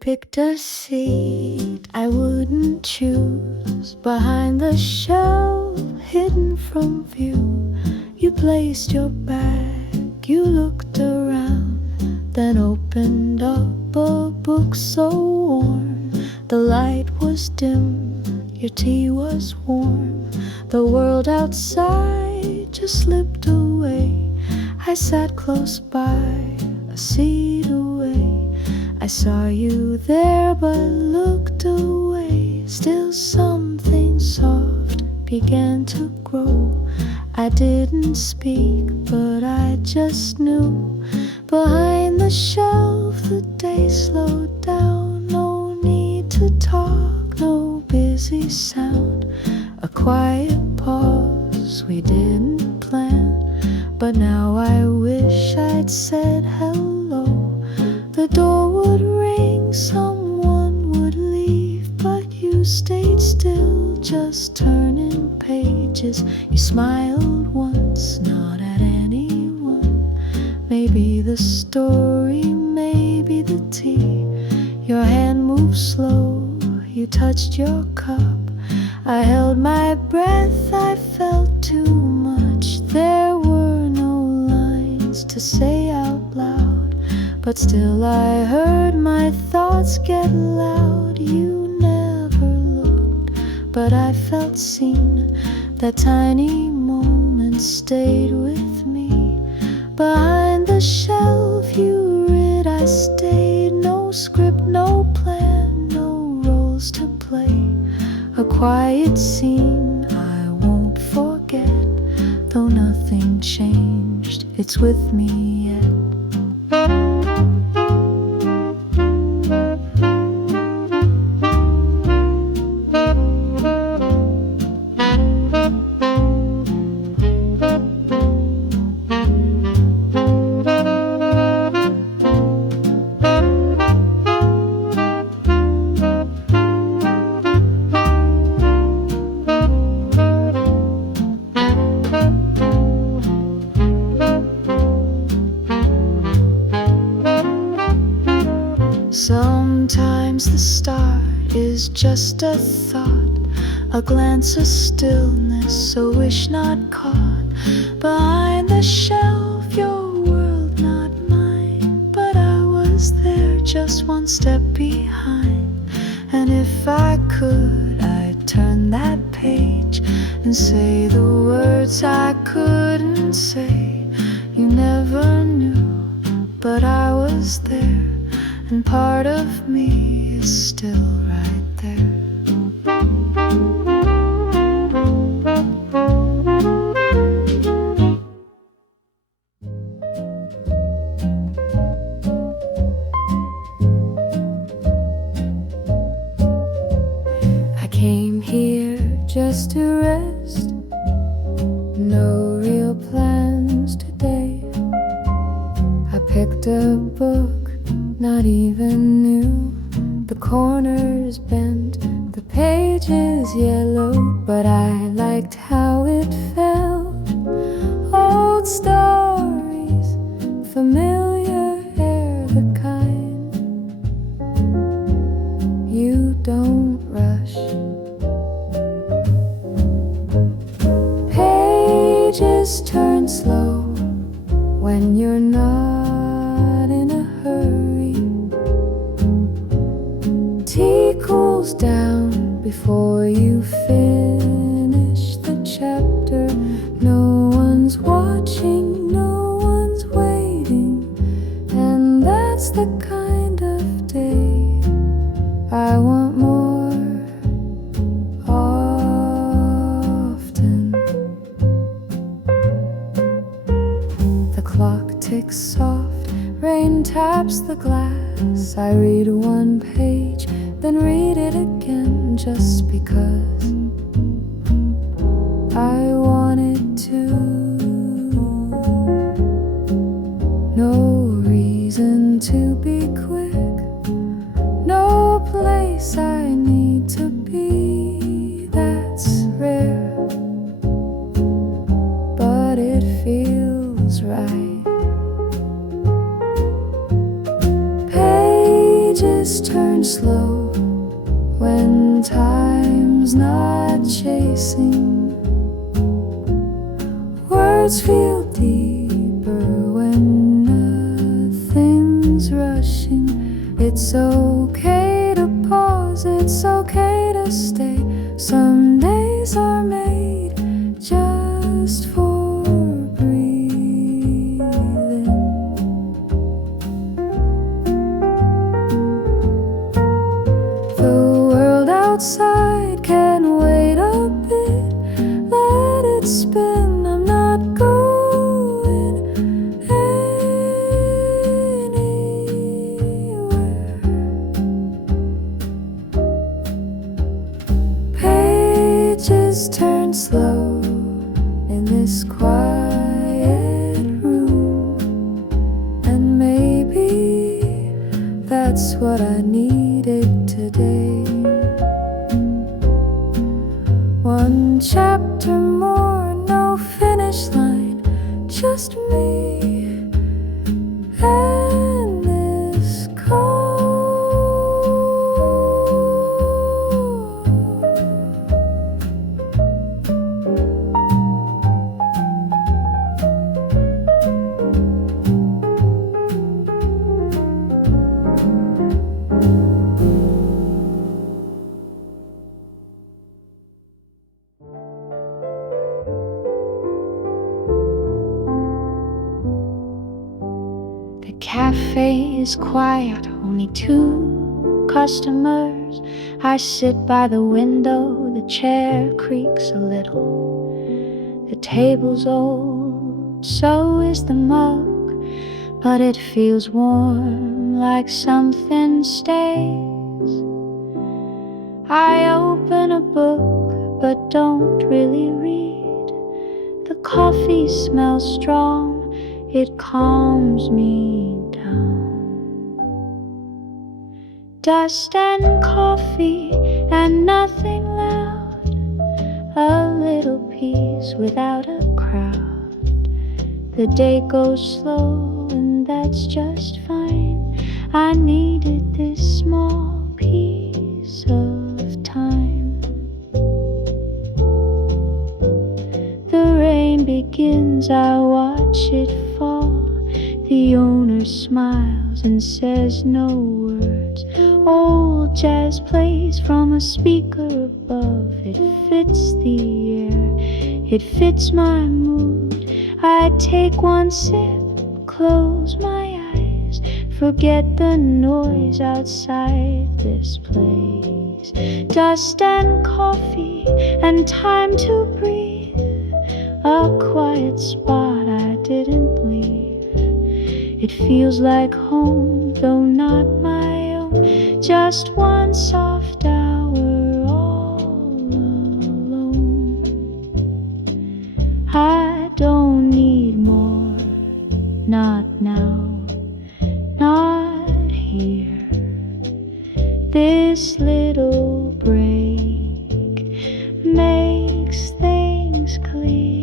picked a seat I wouldn't choose behind the shelf, hidden from view. You placed your bag, you looked around, then opened up a book so warm. The light was dim, your tea was warm. The world outside just slipped away. I sat close by, a seat away. I saw you there but looked away. Still something soft began to grow. I didn't speak but I just knew. Behind the shelf the day slowed down. No need to talk, no busy sound. A quiet pause we didn't plan. But now I wish I'd said hello. The door would ring, someone would leave, but you stayed still, just turning pages. You smiled once, not at anyone. Maybe the story, maybe the tea. Your hand moved slow, you touched your cup. I held my breath, I felt too much. There were no lines to say out loud, but still I heard my thoughts get loud. You never looked, but I felt seen. That tiny moment stayed with me. Behind the shelf you read, I stayed. No script, no plan, no roles to play. A quiet scene I won't forget. Though nothing changed, it's with me yet. Sometimes the start is just a thought, a glance of stillness, a wish not caught. Behind the shelf, your world not mine, but I was there just one step behind. And if I could, I'd turn that page and say the words I couldn't say. You never knew, but I was there. And part of me is still right there. I came here just to rest. No real plans today. I picked a book, not even new. The corner's bent, the page is yellow, but I liked how it felt. Old stories, familiar air, the kind you don't rush. Pages turn slow when you're not in a hurry. Tea cools down before you finish the chapter. No one's watching, no one's waiting, and that's the kind of day I want more often. The clock ticks soft, rain taps the glass. I read one page, then read it again, just because I wanted to. No reason to be quick, no place I need to be. That's rare, but it feels right. Pages turn turn slow when time's not chasing. Words feel deeper when nothing's rushing. It's okay to pause, it's okay to stay. Some days are made just for breathing. The world outside can wait a bit, let it spin. I'm not going anywhere. Pages turn slow in this quiet room, and maybe that's what I needed today. One chapter more, no finish line, just me and this code. The cafe is quiet, only 2 customers. I sit by the window, the chair creaks a little. The table's old, so is the mug, but it feels warm, like something stays. I open a book, but don't really read. The coffee smells strong, it calms me down. Dust and coffee and nothing loud, a little peace without a crowd. The day goes slow and that's just fine. I needed this small piece of time. The rain begins, I watch it fall. The owner smiles and says no words. Old jazz plays from a speaker above. It fits the air, it fits my mood. I take one sip, close my eyes, forget the noise outside this place. Dust and coffee and time to breathe, a quiet spot I didn't leave. It feels like home, though not my own. Just one soft hour all alone. I don't need more, not now, not here. This little break makes things clear.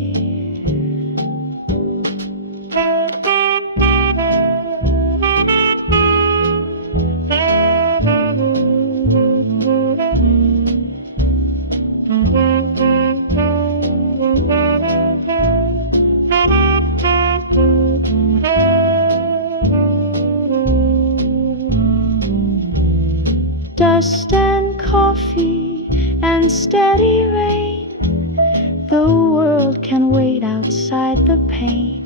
Dust and coffee and steady rain. The world can wait outside the pane.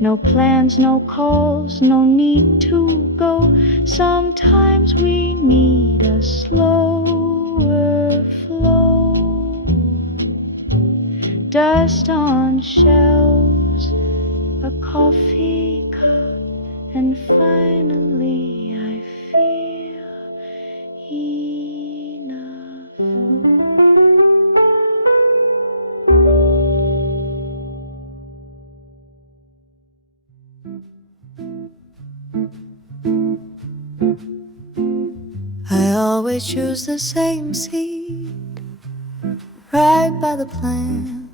No plans, no calls, no need to go. Sometimes we need a slower flow. Dust on shelves, a coffee cup, and finally I feel enough. I always choose the same seat, right by the plant.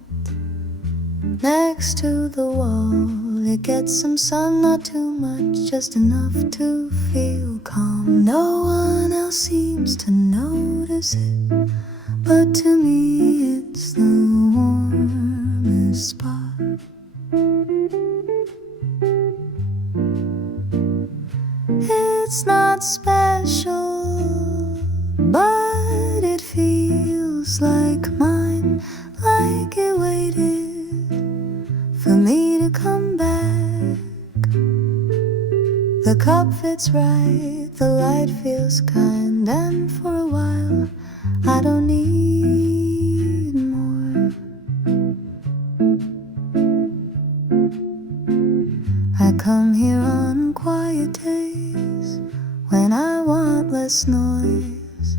next to the wall. It gets some sun, not too much, just enough to feel calm. No one else seems to notice it, but to me it's the warmest spot. It's not special, but it feels like mine, like it waited for me to come back. The cup fits right, the light feels kind, and for a while I don't need more. I come here on quiet days when I want less noise.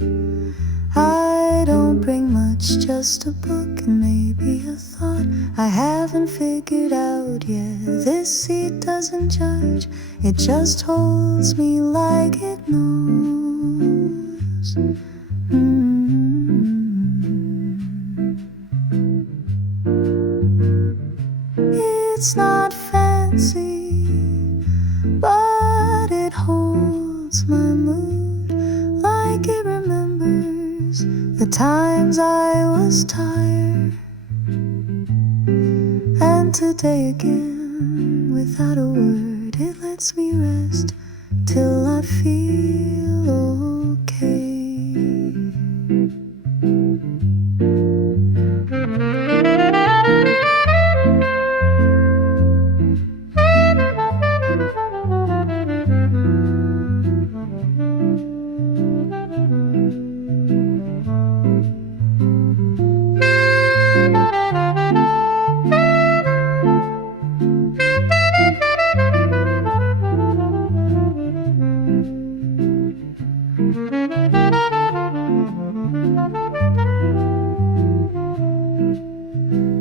I don't bring much, just a book and maybe a thought I haven't figured out yet. This seat doesn't judge, it just holds me like it knows. It's not fancy, but it holds my mood like it remembers the times I was tired. And today again, without a word, it lets me rest till I feel okay.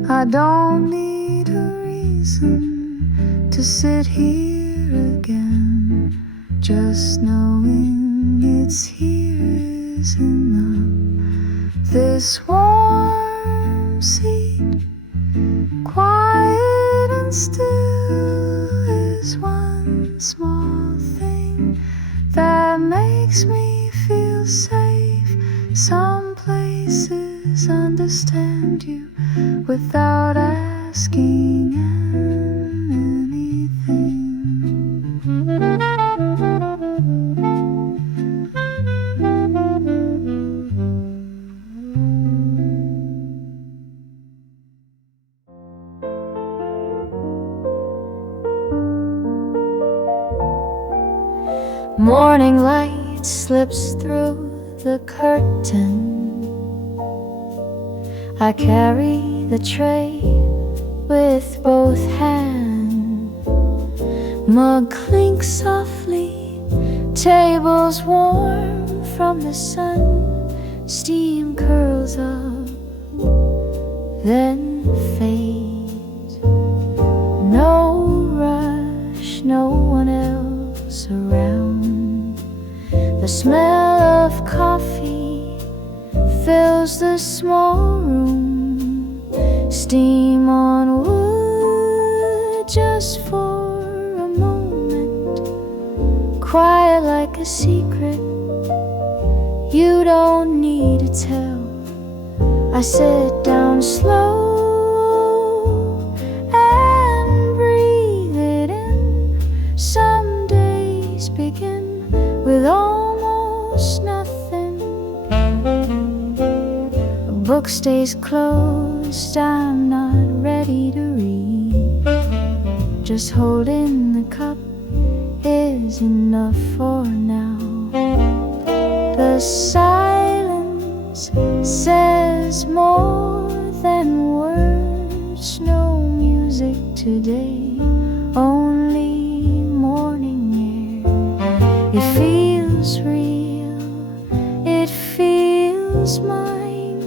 I don't need a reason to sit here again. Just knowing it's here is enough. This warm seat, quiet and still, is one small thing that makes me feel safe. Some places understand you without asking anything. Morning light slips through the curtain. I carry the tray with both hands. Mug clinks softly, tables warm from the sun. Steam curls up, then fades. No rush, no one else around. The smell of coffee fills the small room. Steam on wood just for a moment. Quiet like a secret you don't need to tell. I sit down slow and breathe it in. Some days begin with almost nothing. A book stays closed, I'm not ready to read. Just holding the cup is enough for now. The silence says more than words. No music today, only morning air. It feels real, it feels mine.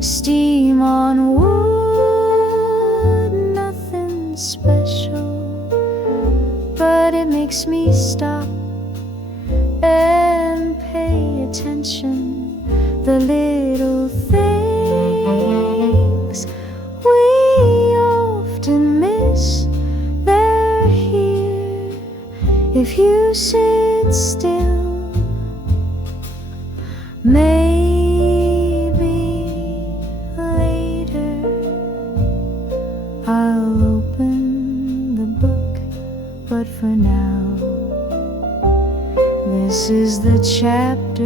Steam on wood, nothing special, but it makes me stop and pay attention. The little things we all if you sit still, maybe later I'll open the book, but for now, this is the chapter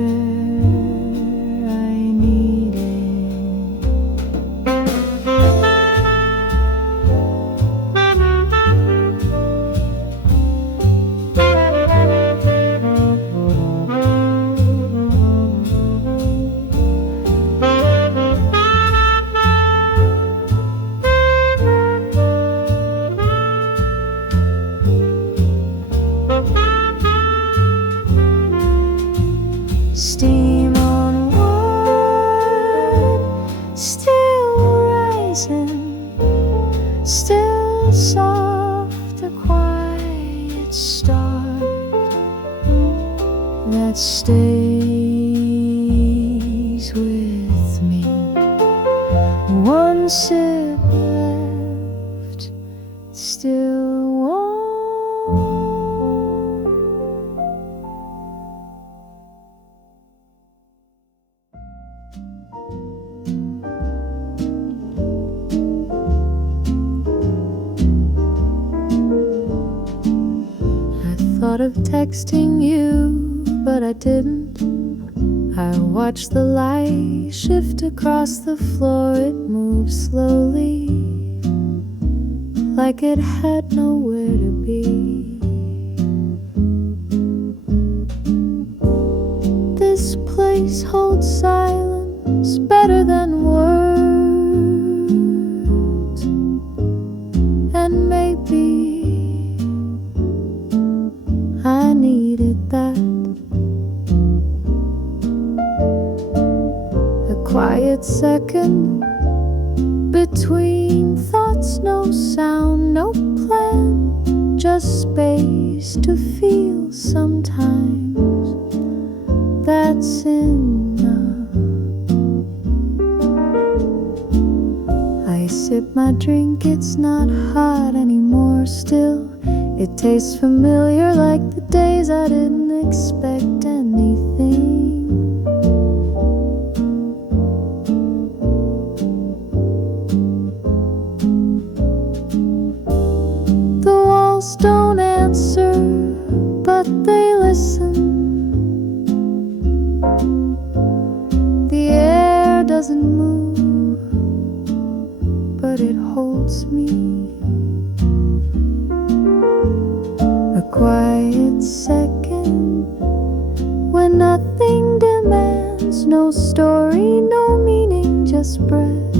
I needed. Steam on wood, still rising, still soft, a quiet start that stays with me. One sip left, still warm. Thought of texting you, but I didn't. I watched the light shift across the floor. It moved slowly, like it had nowhere to be. This place holds silence better than words, and maybe I needed that. A quiet second between thoughts, no sound, no plan, just space to feel sometimes. That's enough. I sip my drink, it's not hot anymore still. It tastes familiar, like the days I didn't expect anything. The walls don't answer, but they listen. The air doesn't move, but it holds me. A quiet second when nothing demands, no story, no meaning, just breath.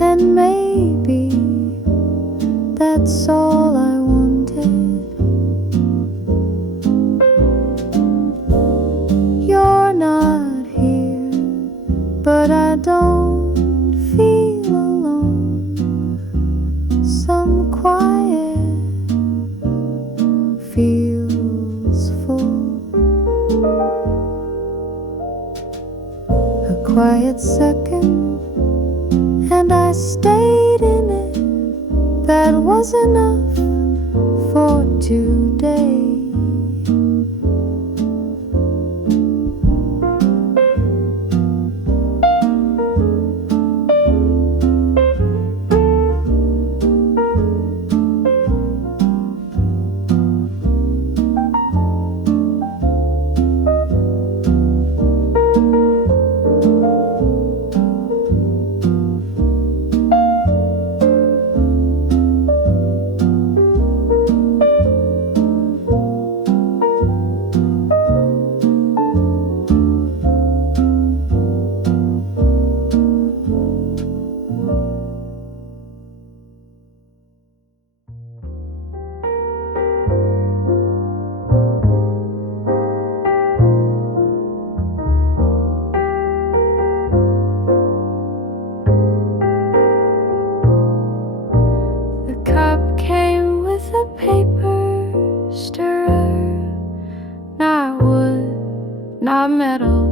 And maybe that's all I wanted. You're not here, but I don't feel alone. Some quiet feels full. A quiet second, and I stayed in it. That was enough for today. Not metal.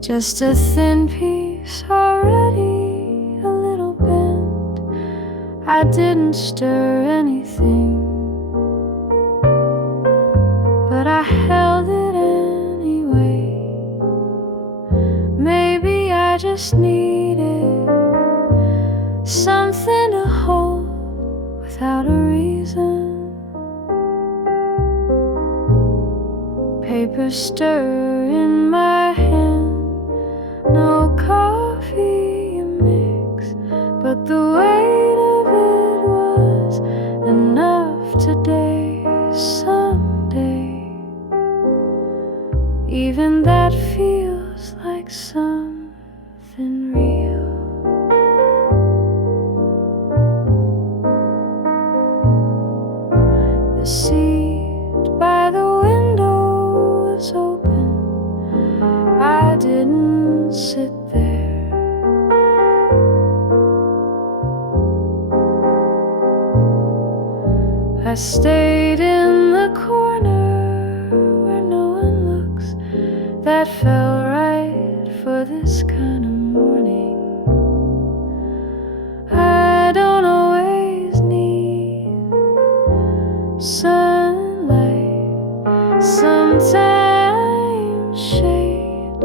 Just a thin piece already, a little bent, I didn't stir anything, but I held it anyway. Maybe I just needed something to hold without a reason. Paper stir in my hand, no coffee mix, but the weight of it was enough today. Someday, even that feels like something real. The seat by the window was open. I didn't sit there. I stayed in the corner where no one looks. That felt right for this kind of morning. I don't always need sunlight. Sometimes shade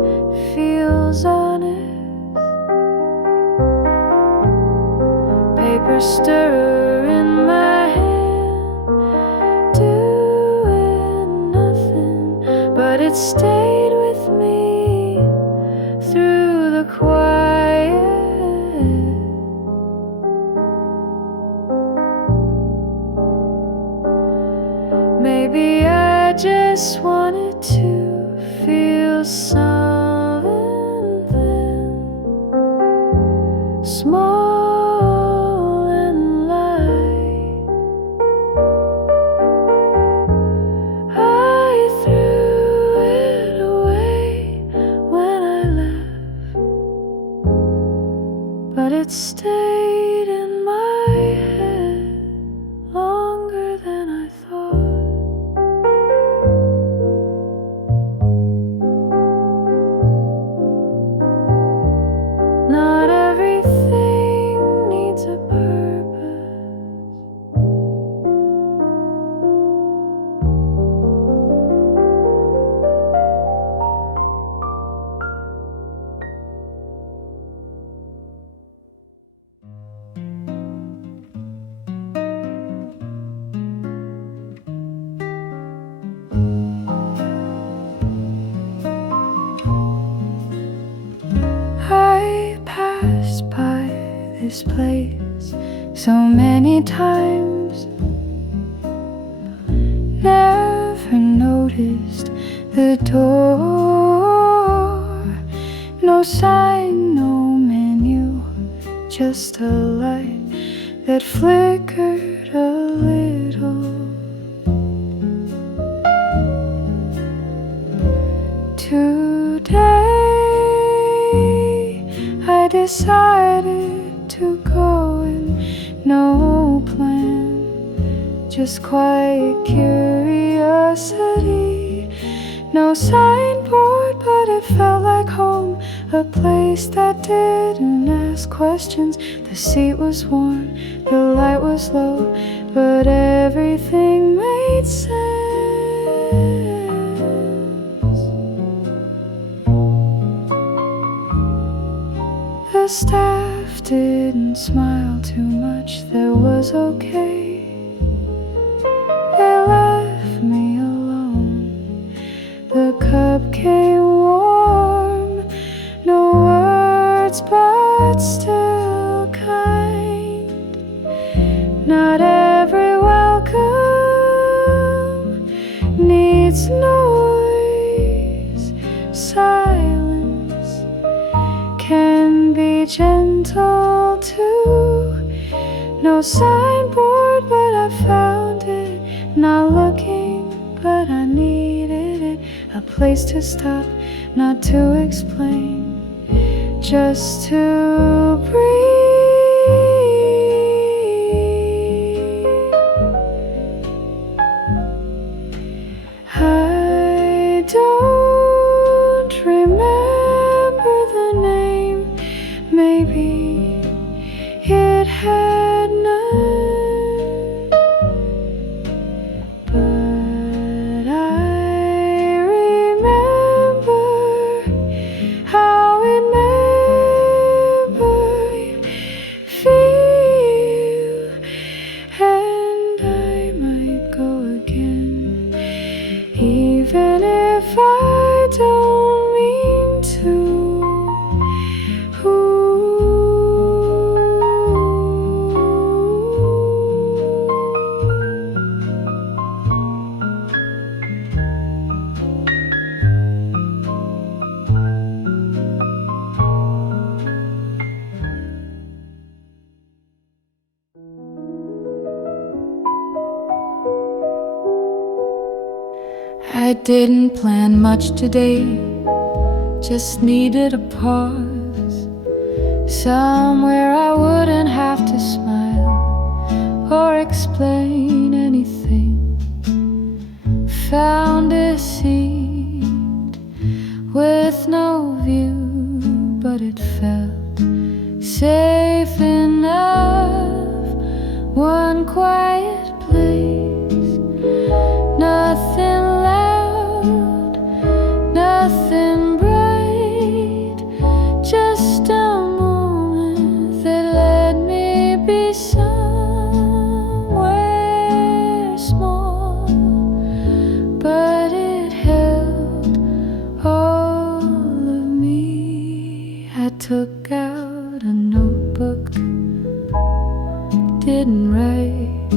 feels honest. Paper stir in my hand, doing nothing, but it stayed with me through the quiet. Maybe I just wanted to feel something small and light. I threw it away when I left, but it stayed in my head longer than I thought. Not everything needs a purpose. I passed by this place so many times, never noticed the door. No sign, no menu, just a light that flickered a little. Today I decided to go in no plan, just quiet curiosity. No signboard, but it felt like home, a place that didn't ask questions. The seat was warm, the light was low, but everything made sense. The staff didn't smile too much, that was okay. They left me alone. The cup came warm, no words but still kind. Not every welcome needs noise. Silence can be gentle too. No signboard, but I found it. Not looking, but I needed it. A place to stop, not to explain, just to breathe. I don't remember the name. Maybe it had none. I didn't plan much today, just needed a pause, somewhere I wouldn't have to smile or explain anything. Found a seat with no view, but it felt safe enough. One quiet place, nothing loud, nothing bright, just a moment that let me be somewhere small, but it held all of me. I took out a notebook, didn't write,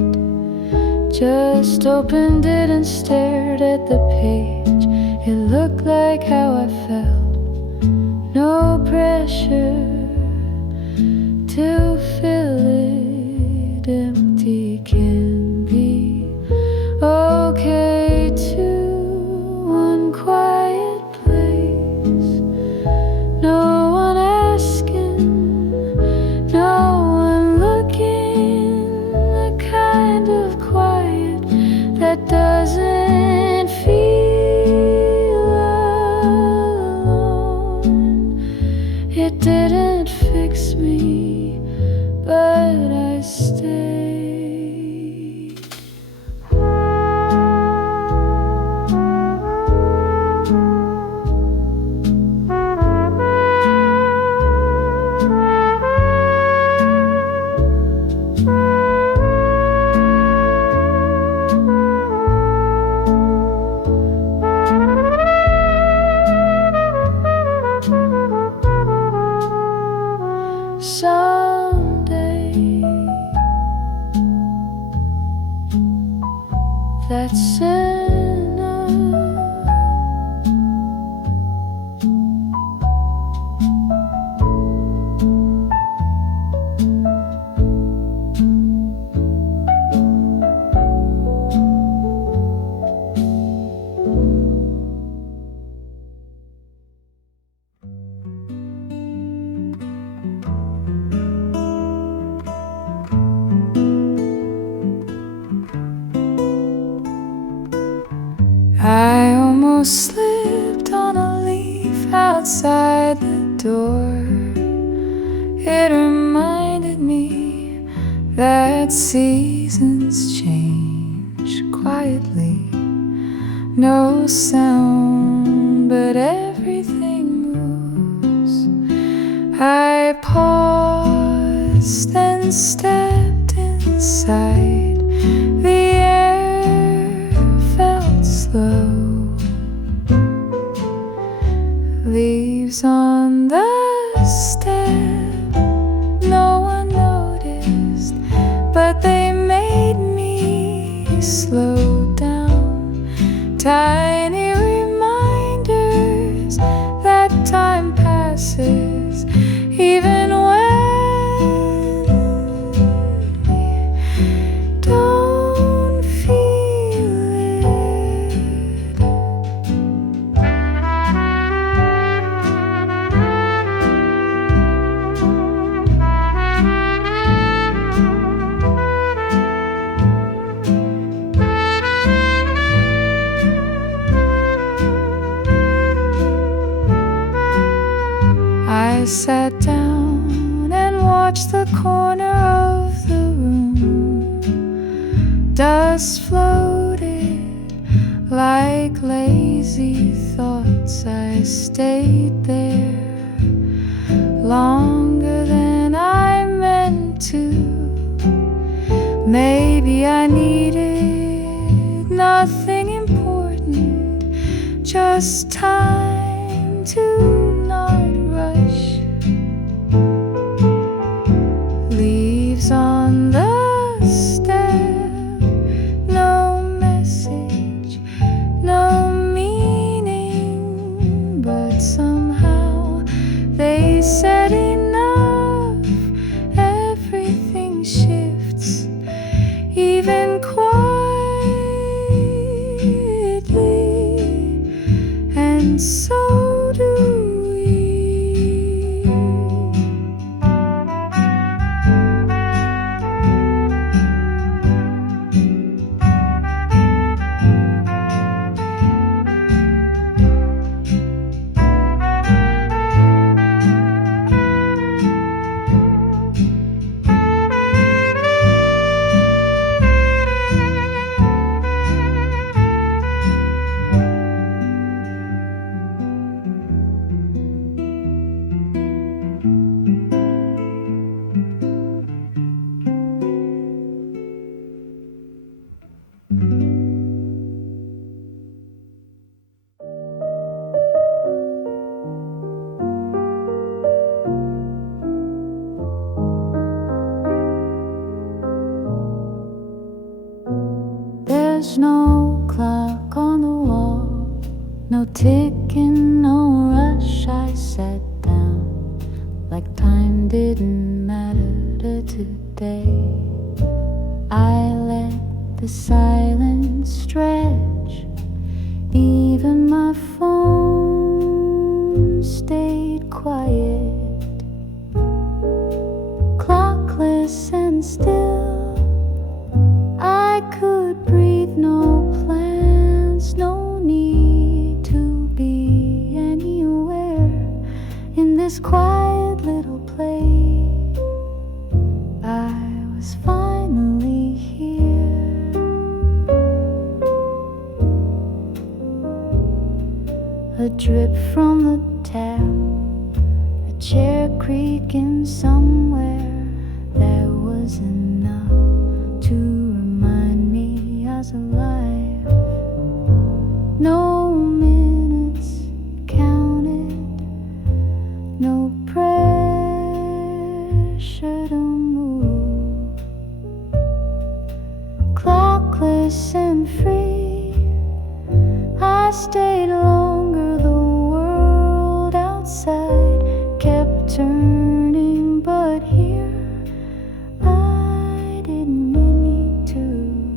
just opened it and stared at the page. It looked like how I felt, no pressure to fill it. Empty can be okay too. One quiet place, no one asking, no one looking, the kind of quiet that doesn't feel alone. It didn't fix me, but I stayed. Someday, that's enough. I almost slipped on a leaf outside the door. It reminded me that seasons change quietly. No sound, but everything moves. I paused and stepped inside. The air felt slow. Leaves on the step, no one noticed, but they made me slow down. Tiny reminders that time passes, even when we don't feel it. I sat down and watched the corner of the room. Dust floated like lazy thoughts. I stayed there longer than I meant to. Maybe I needed nothing important, just time to not rush. Leaves on the step, no message, no meaning, but somehow they said enough. Everything shifts, even quietly. There's no clock on the wall, no ticking, no rush. I sat down like time didn't matter today. I let the silence stretch. Even my phone stayed quiet, clockless and still. I could breathe, no plans, no need to be anywhere in this quiet little place. I was finally here. A drip from the tap, a chair creaking somewhere. That was enough to remind me I was alive. No minutes counted, no pressure to move. Clockless and free, I stayed longer. The world outside kept turning, but here I didn't need to.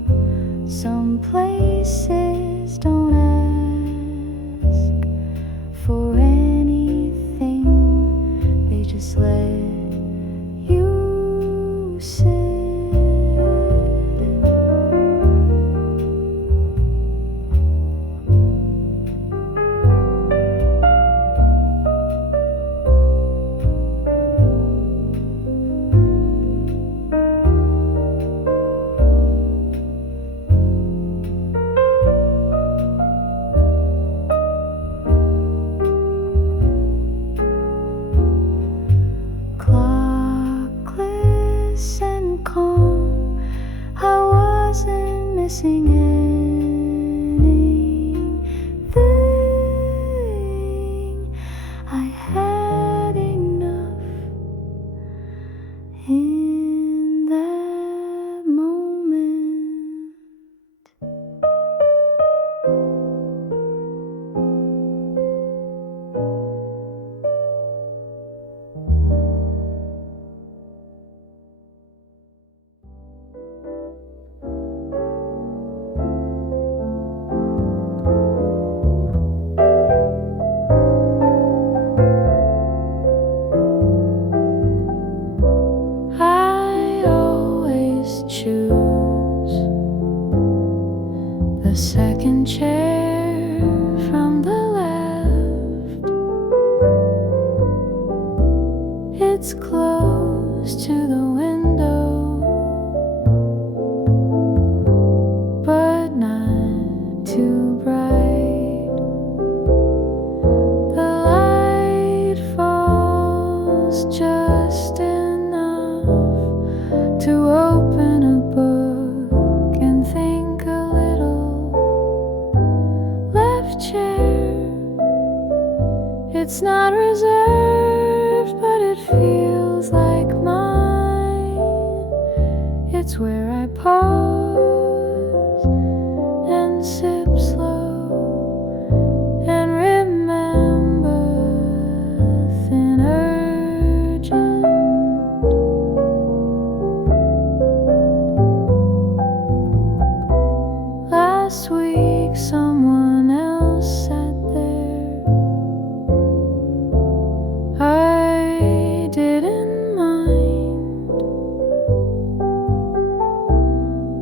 Some places don't ask for anything, they just let you sit. Clockless and calm, I wasn't missing anything. I had enough in that moment. I always choose the second chair from the left. It's close to the window, but not too bright. The light falls just enough to open a book and think a little. Left chair, it's not reserved, but it feels like mine. It's where I pause and sip slow and remember thin urgent. Last week someone else sat there. I didn't mind,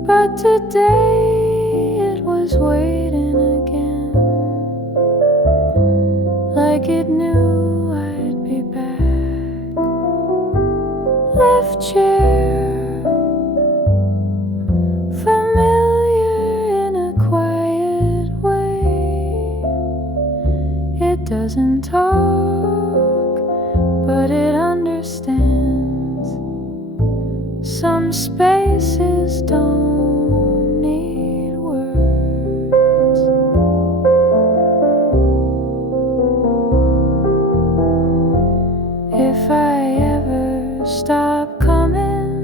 but today it was waiting again, like it knew I'd be back. Left chair, familiar in a quiet way. It doesn't talk, but it understands. Some spaces don't need words. If I ever stop coming,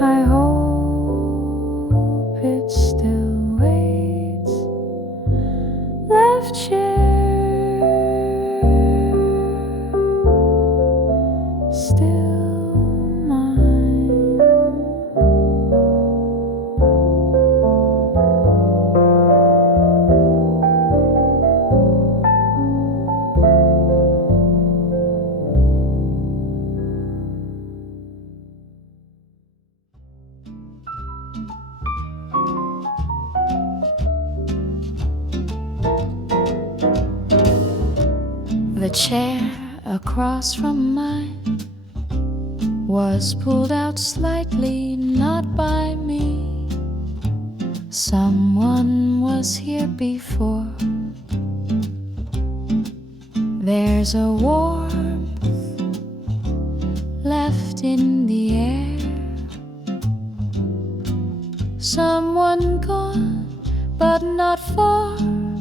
I hope The chair across from mine was pulled out slightly, not by me. Someone was here before. There's a warmth left in the air. Someone gone, but not far.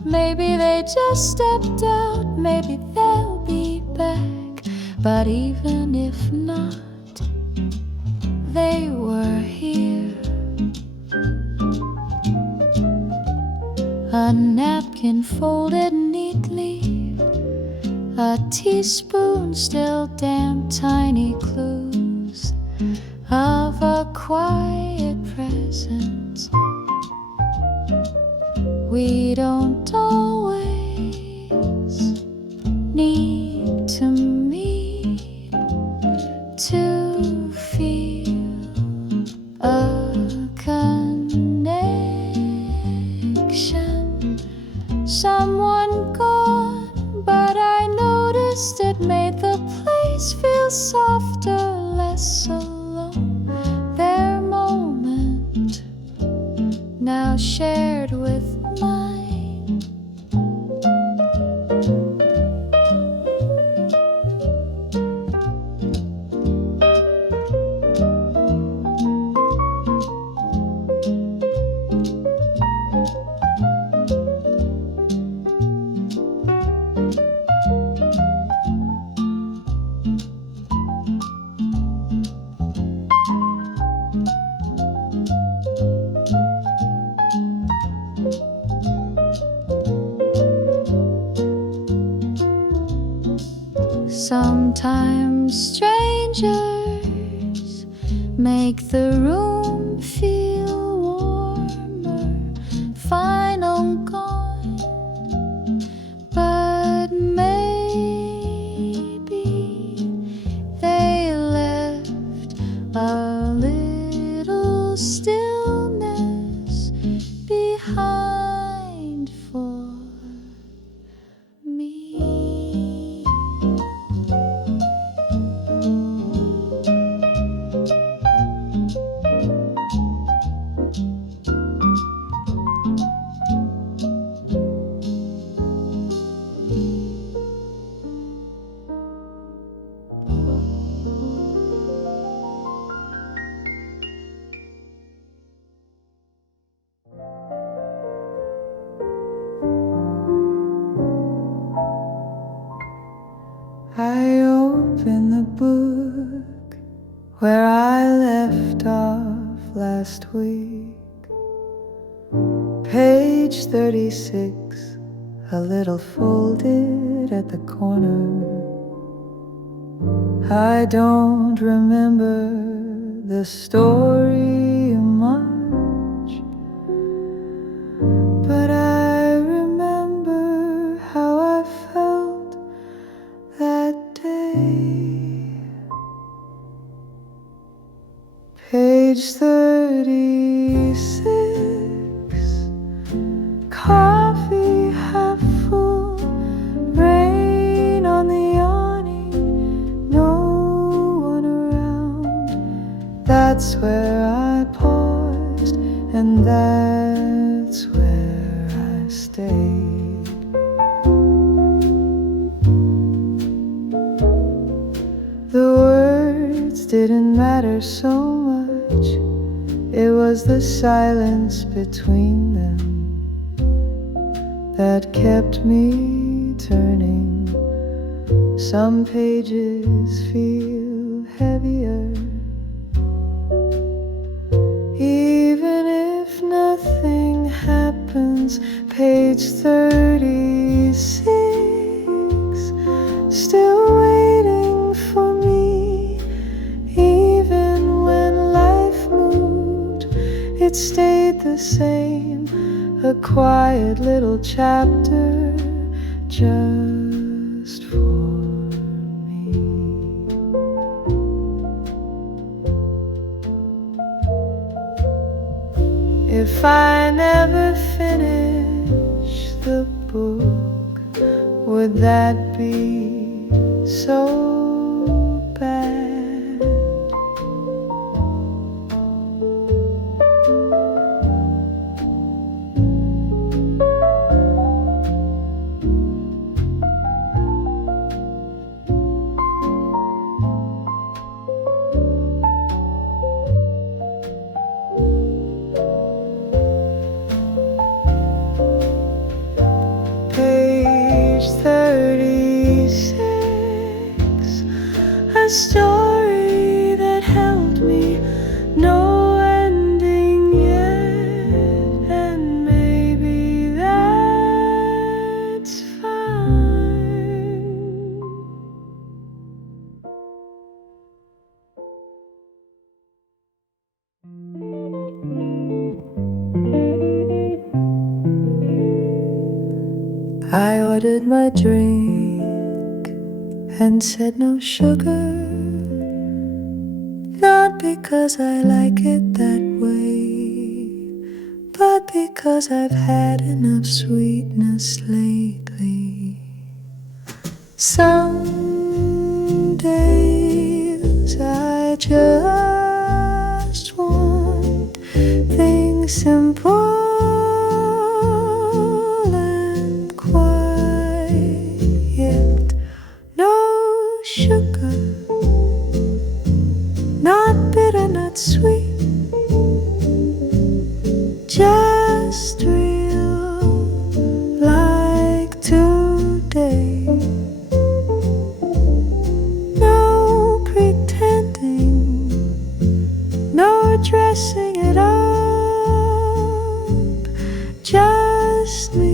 Maybe they just stepped out, maybe they'll be back. But even if not, they were here. A napkin folded neatly, a teaspoon still damp, tiny clues of a quiet presence. We don't always need to meet to feel a connection. Someone gone, but I noticed it made the place feel softer, less alone. Their moment now shared with mine. Sometimes strangers make the room feel warmer. Final gone, but maybe they left a little stillness behind for me. I open the book where I left off last week. Page 36, a little folded at the corner. I don't remember the story much, but I remember how I felt that day. Page 36, coffee half full, rain on the awning, no one around. That's where I paused, and that's where I stayed. The words didn't matter so much, it was the silence between them that kept me turning. Some pages feel heavier, even if nothing happens. Page 36, still waiting for me. Even when life moved, it stayed the same. A quiet little chapter just for me. If I never finish the book, would that that be so bad? Page 36, a story that held me, no ending yet, and maybe that's fine. I ordered my drink and said no sugar, not because I like it that way, but because I've had enough sweetness lately. Some days I just want things simple and quiet. No sugar, not bitter, not sweet, just real like today. No pretending, no dressing it up, just me.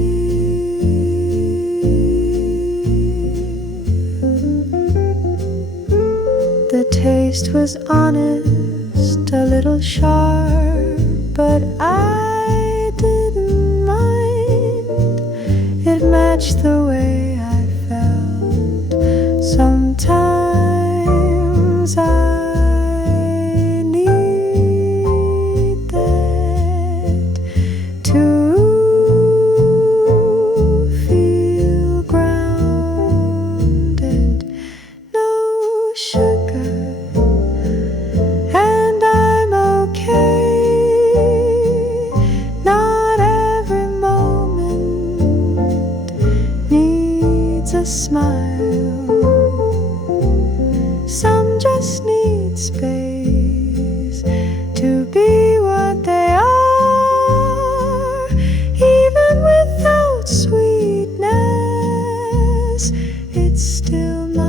The taste was honest, a little sharp, but I didn't mind. It matched the way I felt. Sometimes I need that to feel grounded. No sugar, and I'm okay. Not every moment needs a smile. Some just need space to be what they are. Even without sweetness, it's still mine.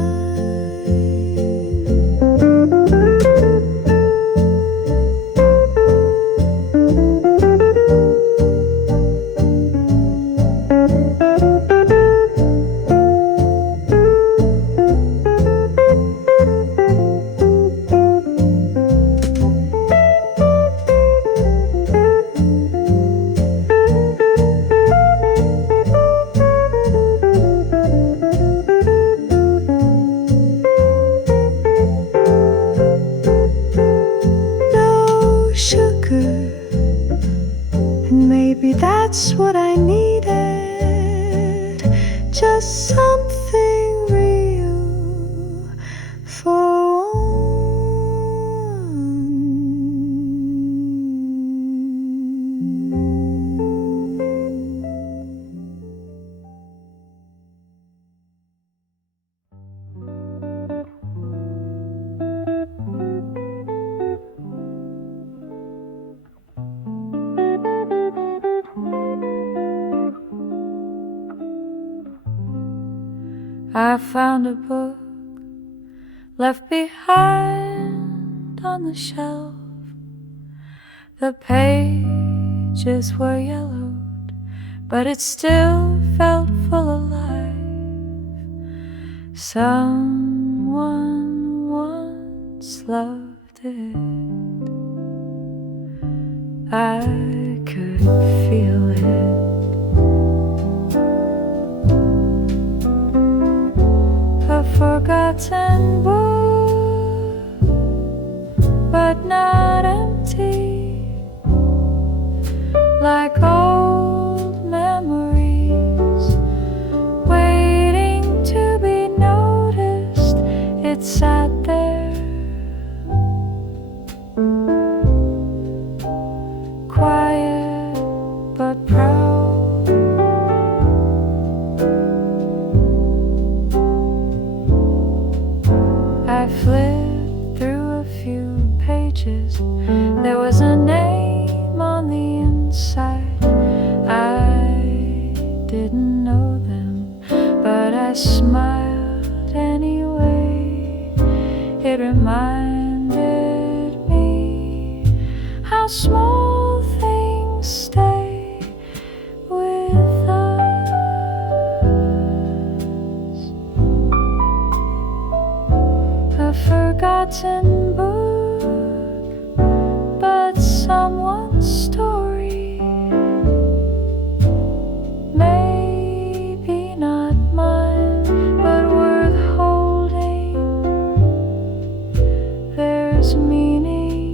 No sugar, and maybe that's what I needed. Just something real for I found a book left behind on the shelf. The pages were yellowed, but it still felt full of life. Someone once loved it. I could feel it. A forgotten book, but not empty, like old memories waiting to anyway. It reminded me how small things stay with us. A forgotten book, but someone's story. Maybe not mine, but worth holding. There's meaning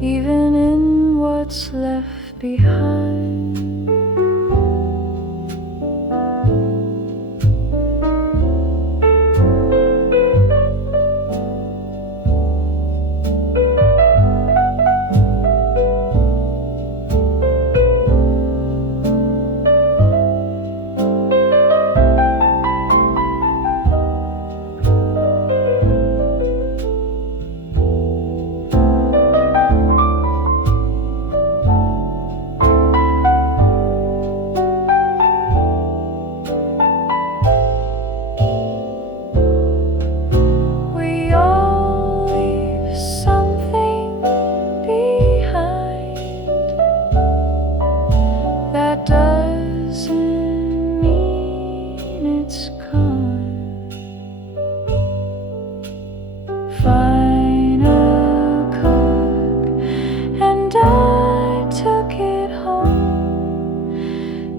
even in what's left behind.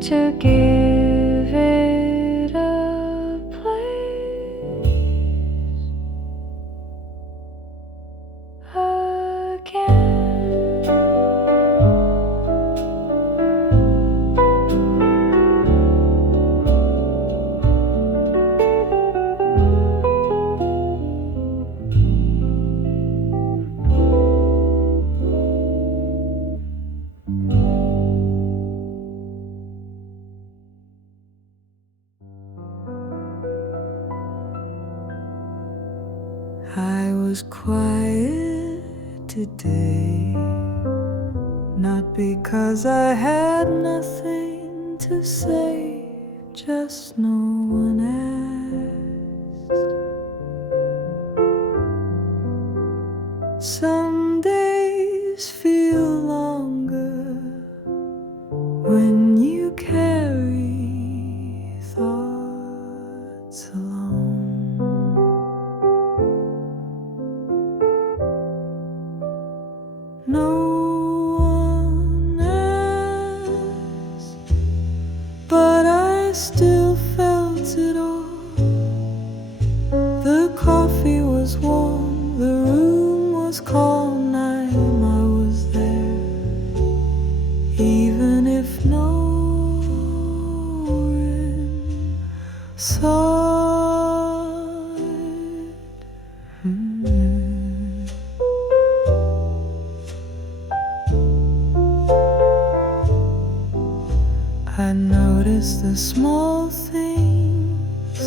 To give it a place again. I was quiet today, not because I had nothing to say, just no one asked. Some days feel longer when you carry thoughts alone. No one asked, but I still felt it all. The coffee was warm, the room was calm, I was there, even if no one saw it. I noticed the small things,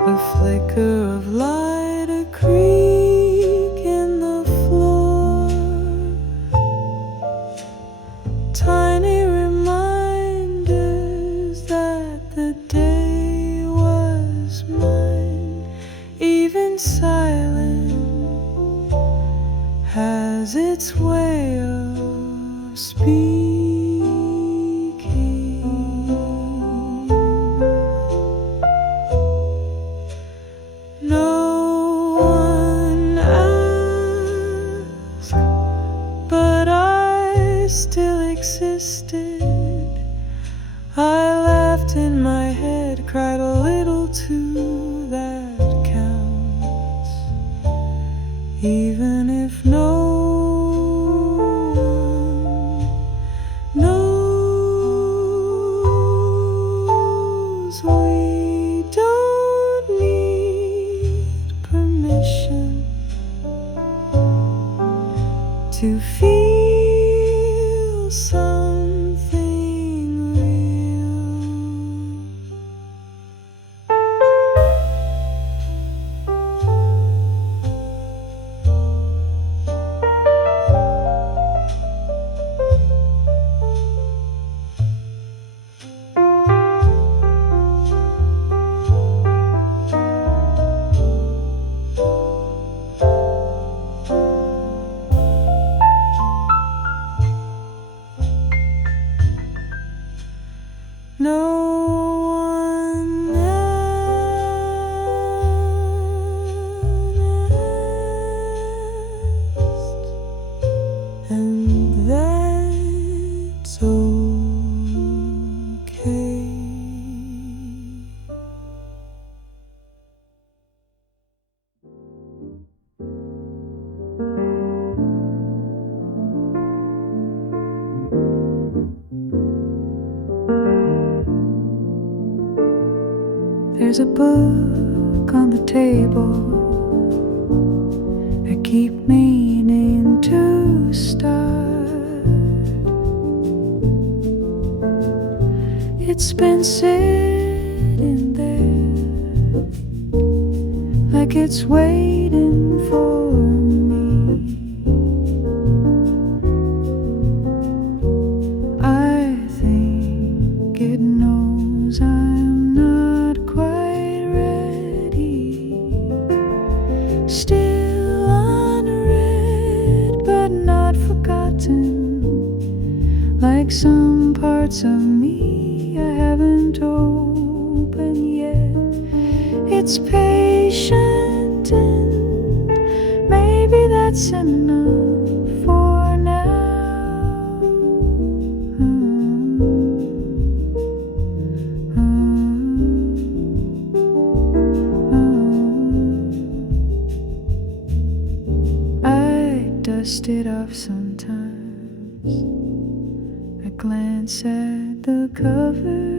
a flicker of light, a creak in the floor, tiny reminders that the day was mine. Even silence has its way of speaking. Still existed. I laughed in my head, cried a little too, that counts, even if no one knows. We don't need permission to feel something real. There's a book on the table I keep meaning to start. It's been sitting there like it's waiting for me. I think it knows I'm not quite ready. Still unread but not forgotten, like some parts of me I haven't opened yet. It's patient and maybe that's enough for now. I dust it off sometimes. I glance at the cover.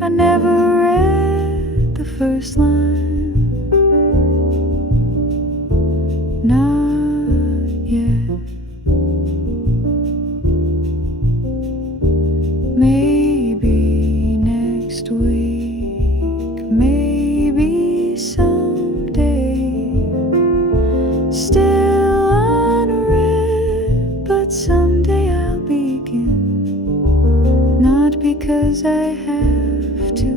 I never read the first line, not yet. Maybe next week, maybe someday. Still unread, but someday I'll begin. Not because I have to,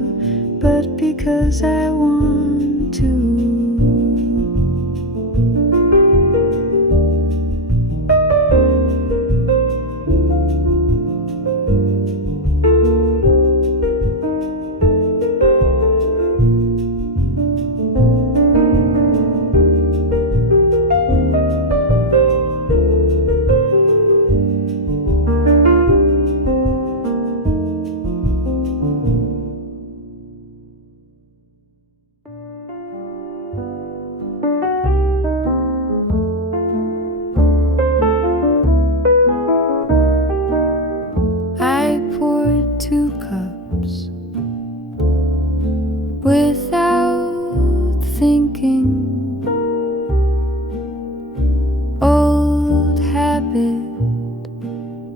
but because I want to. Without thinking, old habit,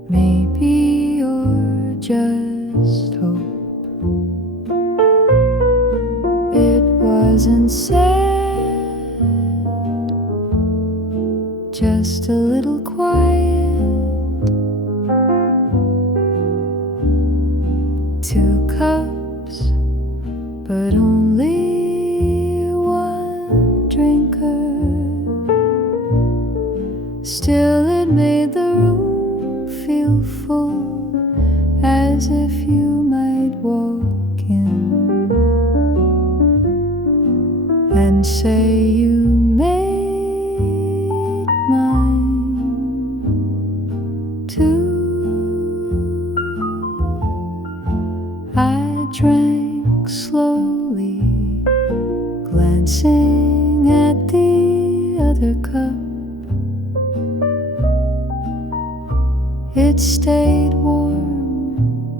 maybe or just hope. It wasn't said, just a little quiet. 2 cups, but only 1 drinker. Still it made the room feel full, as if you might walk in and say you made mine too. I drank slowly, glancing at the other cup. It stayed warm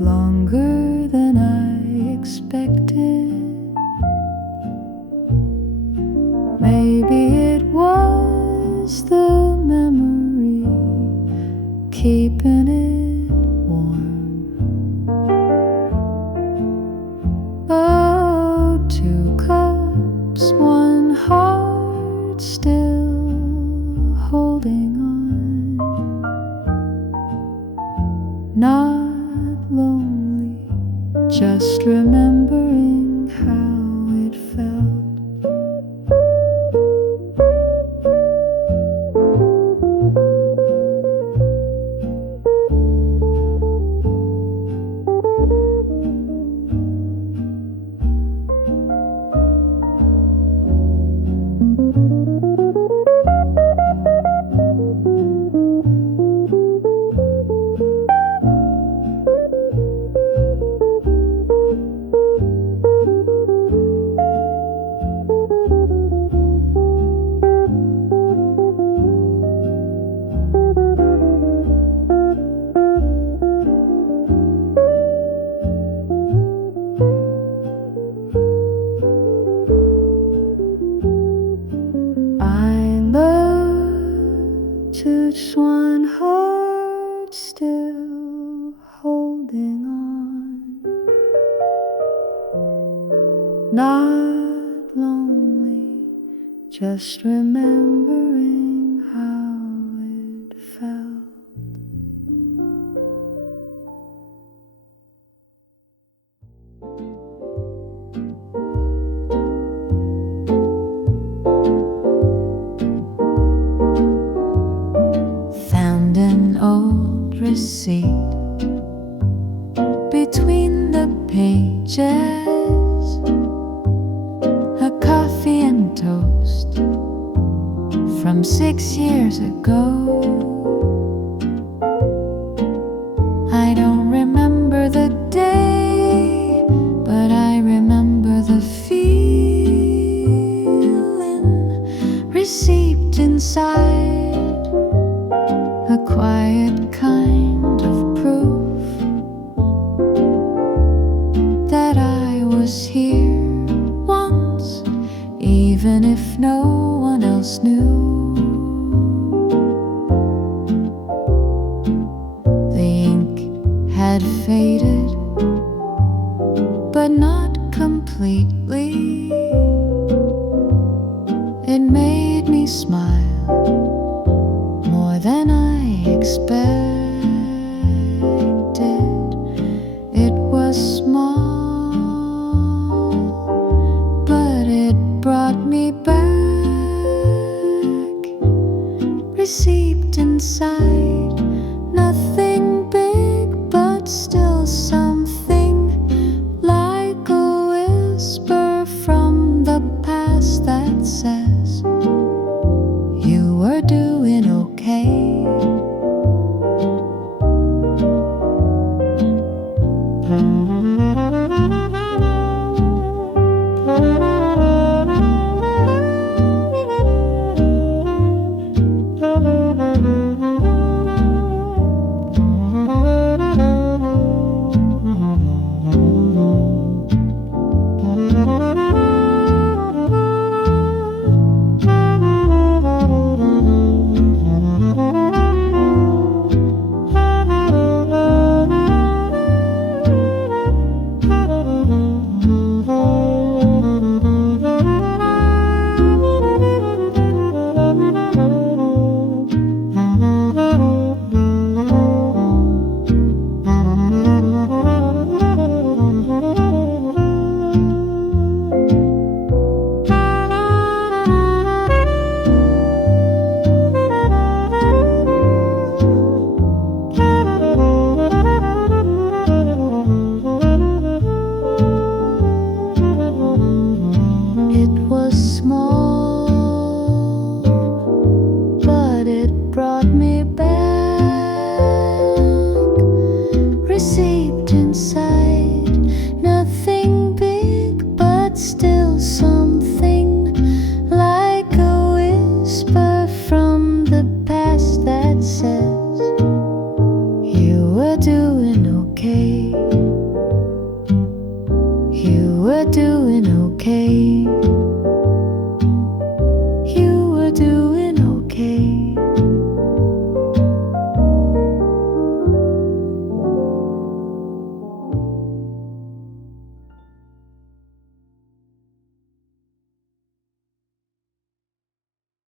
longer than I expected. Maybe it was the memory keeping it warm. Oh, 2 cups, 1 heart still holding on. Not lonely, just remembering how it felt. not lonely, just remembering how it felt. Found an old receipt between the pages, a coffee and toast from 6 years ago. I don't remember the day, but I remember the feeling received inside, a quiet kind of proof that I was here once, even if no one else knew. The ink had faded, but not completely. It made me smile more than I expected. It was small, but it brought me back. Received inside, nothing big, but still something like a whisper from the past that says you were doing okay.